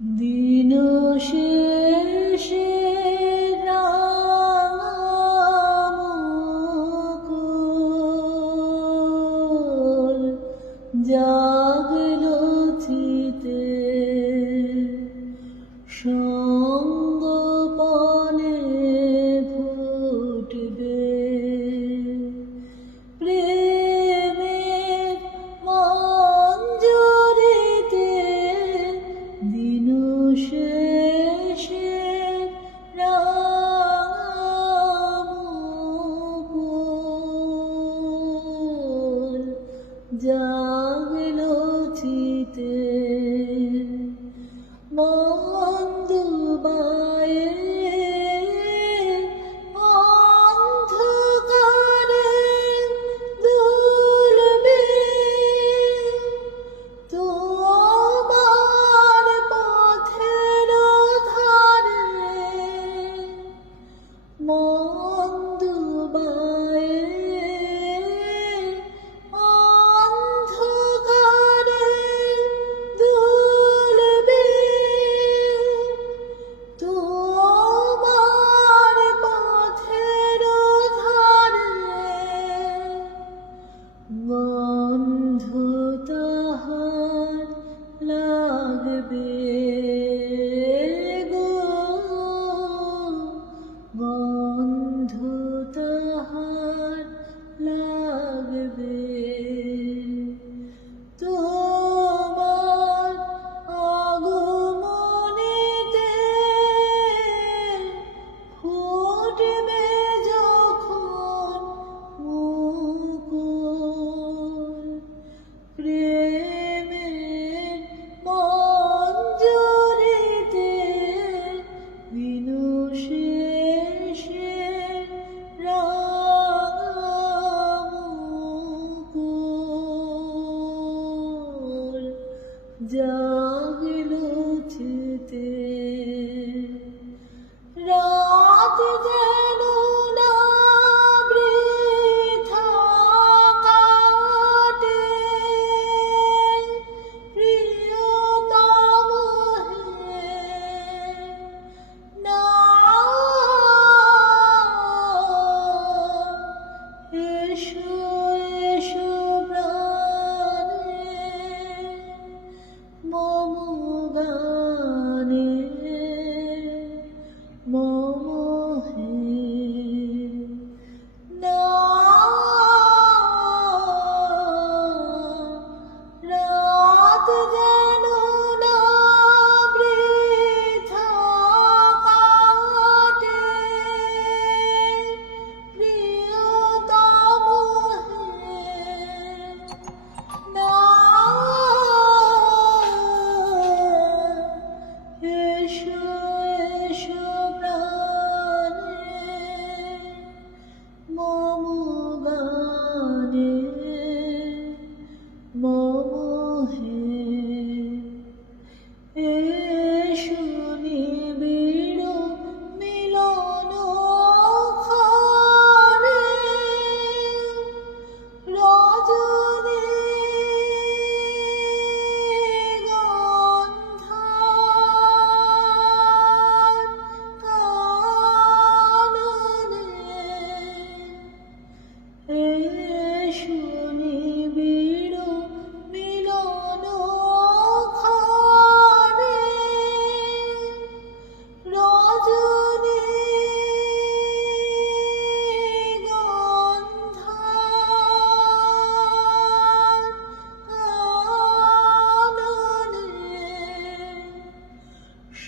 দিন শেষে রামকুল জাগলো be জাগলো চিতে after that.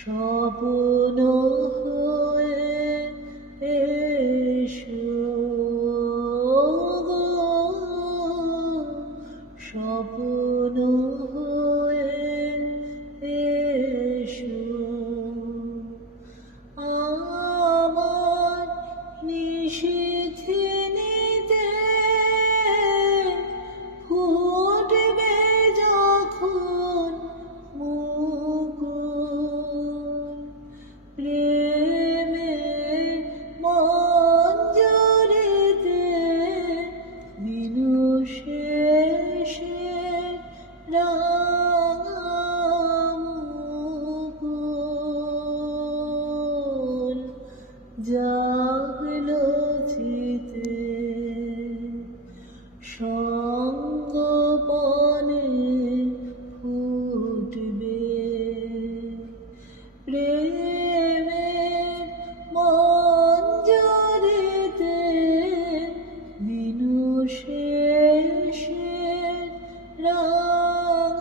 স্বপ্ন হয়ে এসো। স্বপ্ন হয়ে মনে ফুটবে। প্রেমে মঞ্জরিতে দিনু শেষের রাগ